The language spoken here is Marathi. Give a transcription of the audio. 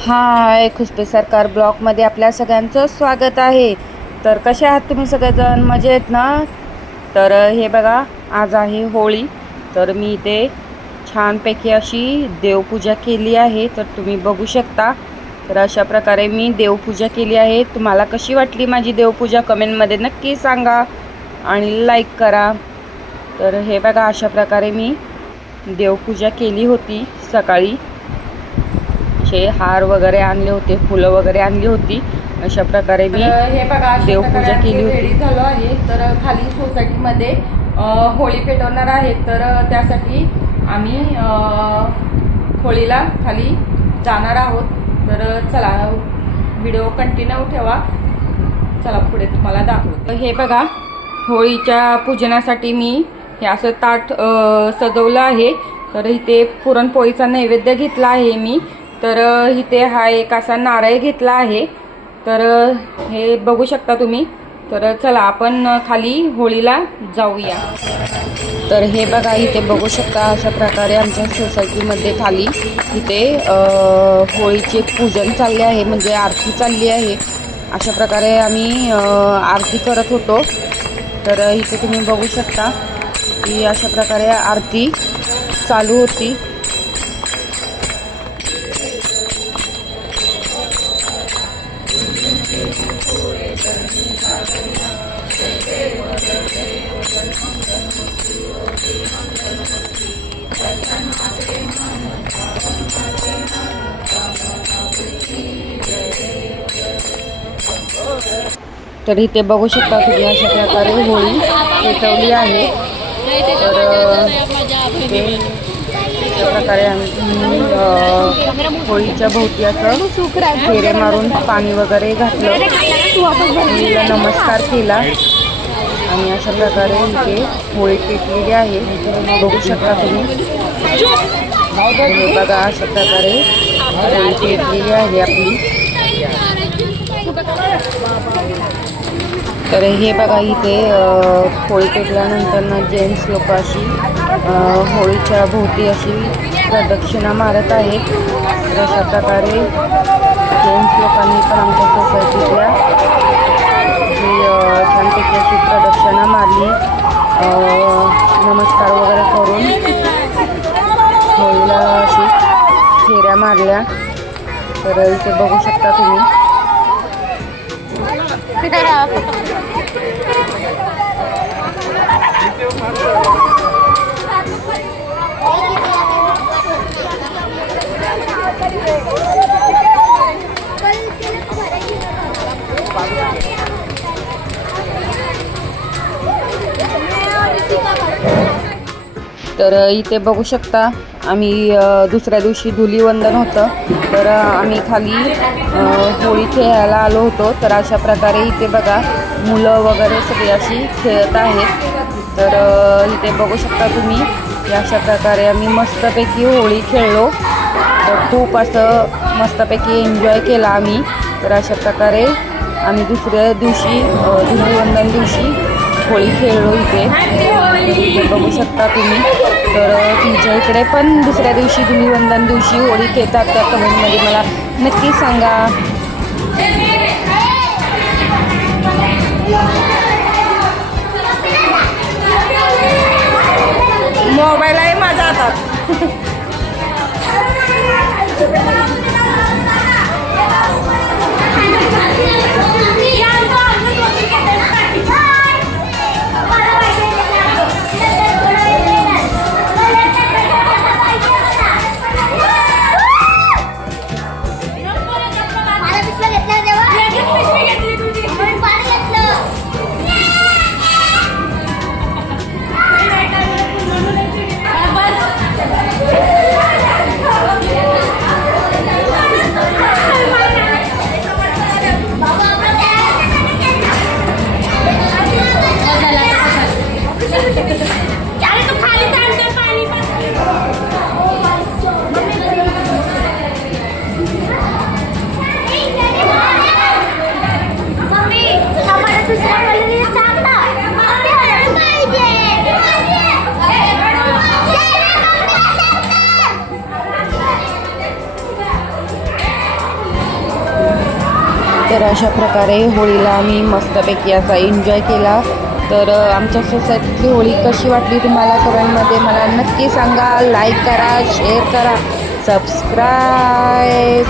हाय खुशबे सरकार ब्लॉगमध्ये आपल्या सगळ्यांचं स्वागत आहे. तर कसे आहात तुम्ही सगळेजण? मजेत ना? तर हे बघा आज आहे होळी. तर मी इथे छानपैकी अशी देवपूजा केली आहे. तर तुम्ही बघू शकता. तर अशा प्रकारे मी देवपूजा केली आहे. तुम्हाला कशी वाटली माझी देवपूजा? कमेंटमध्ये नक्की सांगा आणि लाईक करा. तर हे बघा अशा प्रकारे मी देवपूजा केली होती सकाळी. असे हार वगैरे आणले होते फुलं वगैरे आणली होती. अशा प्रकारे मी हे देवपूजा केली होती. झालो आहे. तर खाली सोसायटीमध्ये होळी पेटवणार आहे. तर त्यासाठी आम्ही होळीला खाली जाणार आहोत. तर चला व्हिडिओ कंटिन्यू ठेवा. चला पुढे तुम्हाला दाखवते. हे बघा होळीच्या पूजनासाठी मी हे असं ताट सजवलं आहे. तर इथे पुरणपोळीचा नैवेद्य घेतला आहे मी. तर इथे हा एक असा नारळ घेतला आहे. तर हे बघू शकता तुम्ही. तर चला आपण खाली होळीला जाऊया. तर हे बघा इथे बघू शकता अशा प्रकारे आमच्या सोसायटीमध्ये खाली इथे होळीचे पूजन चालले आहे. म्हणजे आरती चालली आहे. अशा प्रकारे आम्ही आरती करत होतो. तर इथे तुम्ही बघू शकता की अशा प्रकारे आरती चालू होती. तर इथे बघू शकता तुम्ही अशा प्रकारे होळी पेटवली आहे. तर अशा प्रकारे आम्ही होळीच्या भोवती असं फेरे मारून पाणी वगैरे घातलं. नमस्कार केला. आणि अशा प्रकारे इथे होळी पेटलेली आहे. बघू शकता तुम्ही. बघा अशा प्रकारे होळी पेटलेली आहे आपली. तर हे बघा इथे होळी पेटल्यानंतर ना जेंट्स लोक अशी होळीच्या भोवती अशी प्रदक्षिणा मारत आहेत. अशा प्रकारे जेंट्स होळीला अशी फेऱ्या मारल्या तर इथे बघू शकता तुम्ही तर इथे बघू शकता आम्ही दुसऱ्या दिवशी धुलीवंदन होतं. तर आम्ही खाली होळी खेळायला आलो होतो. तर अशा प्रकारे इथे बघा मुलं वगैरे सगळी अशी खेळत आहेत. तर इथे बघू शकता तुम्ही अशा प्रकारे आम्ही मस्तपैकी होळी खेळलो. तर खूप असं मस्तपैकी एन्जॉय केला आम्ही. तर अशा प्रकारे आम्ही दुसऱ्या दिवशी धुलीवंदन दिवशी होळी खेळलो इथे. इथे बघू शकता तुम्ही. तर तुमच्या इकडे पण दुसऱ्या दिवशी धुलीवंदन दिवशी होळी खेळतात त्या कमेंटमध्ये मला नक्की सांगा. मोबाईल आहे माझा हातात. तर अशा प्रकारे होळीला आम्ही मस्तपैकी असा एन्जॉय केला. तर आमच्या सोसायटीतली होळी कशी वाटली तुम्हाला कमेंटमध्ये मला नक्की सांगा. लाईक करा शेअर करा सबस्क्राईब